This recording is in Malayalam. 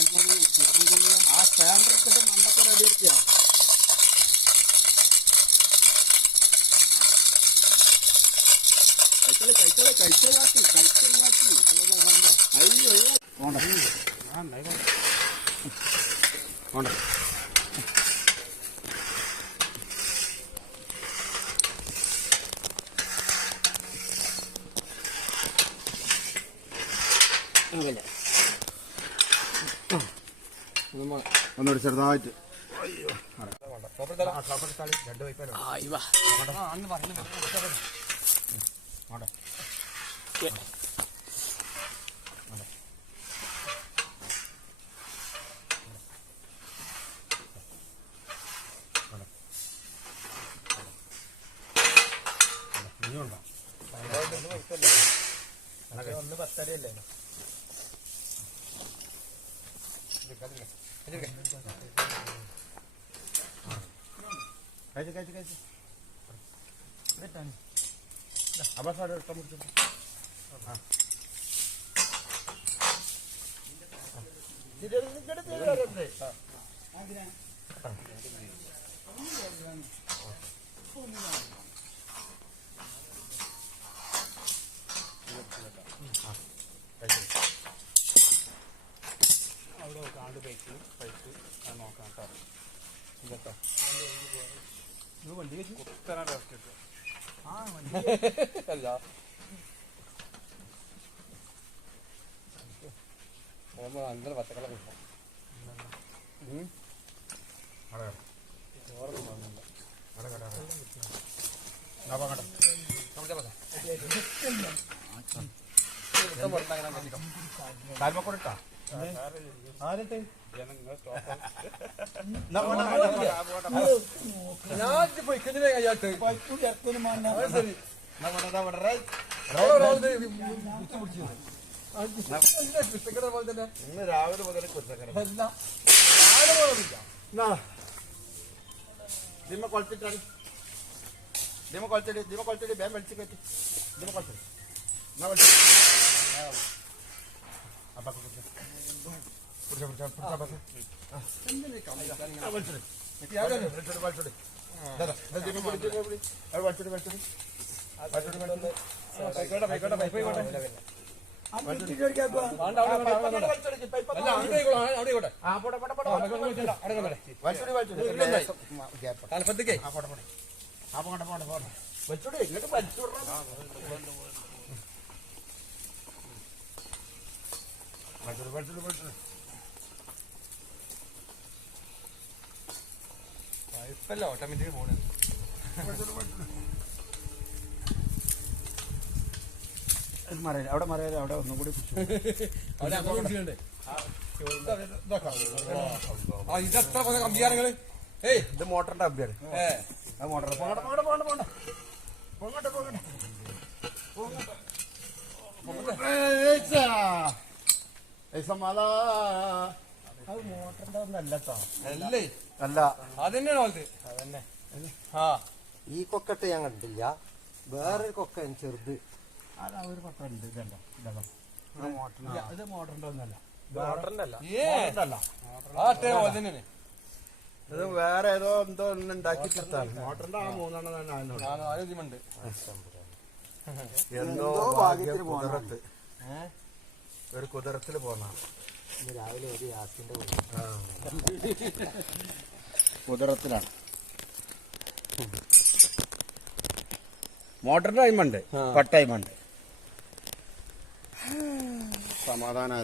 ആ സ്റ്റാൻഡർ എടുത്തിട്ട് മണ്ടൊക്കെ റെഡി ആക്കിയാ കഴിച്ചോളി കഴിച്ചോളി കഴിച്ചോളാക്കി കഴിച്ചോളാക്കി അയ്യോ അയ്യോ പോണ്ട പോണ്ട ഒന്നുകൂടി ചെറുതായിട്ട്. ഒന്ന് പത്തരയല്ലേ കഴിച്ച് കഴിച്ച് കഴിച്ച് അപ്പൊ സാറ് ഇഷ്ടം പിടിച്ചു അവിടെ അല്ല. പോകുമ്പോൾ നല്ല പച്ചക്കള്ള കിട്ടും ആരട്ടെ ഞാൻ പൊയ്ക്കുന്നതിനെ കഴിയാത്ത ശരി. ഇന്ന് രാവിലെ മുതൽ ദിമ കൊളത്തിട്ടാണ് ദിമ കൊളത്തിട്ട് ദിമ കൊളത്തിട്ട് ബേം വലിച്ചു കയറ്റി. ദിമ കൊളത്തിട്ട് എന്നാ വലിച്ചു. വലിച്ചോടെ. ഇങ്ങോട്ട് വലിച്ചോടാ വലിച്ചോട് വലിച്ചോട് വലിച്ചോട് ഇപ്പല്ല ഓട്ടോമാറ്റിക് പോണേ മറയില്ല അവിടെ മറയില്ല അവിടെ ഒന്നും കൂടി ഇതെത്ര കൊന്ന കമ്പിയാരങ്ങൾ ഏയ് ഇത് മോട്ടറിന്റെ കമ്പിയാണ് മോട്ടർ പോകണ്ട പോകണ്ട പോകണ്ട പോകണ്ട പോകട്ടെ പോകട്ടെ അത് മോട്ടറിന്റെ ഒന്നല്ല കേട്ടോ അല്ലേ. അല്ല. അതന്നെയാണ് പോലത്തെ അതന്നെ. ആ. ഈ കൊക്കട്ട് ഞാൻ കണ്ടില്ല. വേറൊരു കൊക്ക ചെറുത്. അത് ആ ഒരു പത്രം ഉണ്ട് ഇതല്ലോ ഇതല്ലോ ഇത് മോട്ടറിന്റെ മോട്ടറിന്റെ ഒന്നല്ല ഇത് വേറെ ഏതോ എന്തോ ഒന്ന് ഉണ്ടാക്കി മോട്ടറിന്റെ ആ മൂന്നെണ്ണം തന്നെ എന്തോ ഭാഗ്യത്തിന് ഭാഗ്യത്തിന് പോണ. ഒരു കുതിരത്തിൽ പോന്നാണ് ഇന്ന് രാവിലെ ഒരു യാസിന്റെ കൂടെ കുതിരത്തിലാണ്. മോട്ടർ ടൈമുണ്ട് പട്ടൈമുണ്ട് സമാധാനം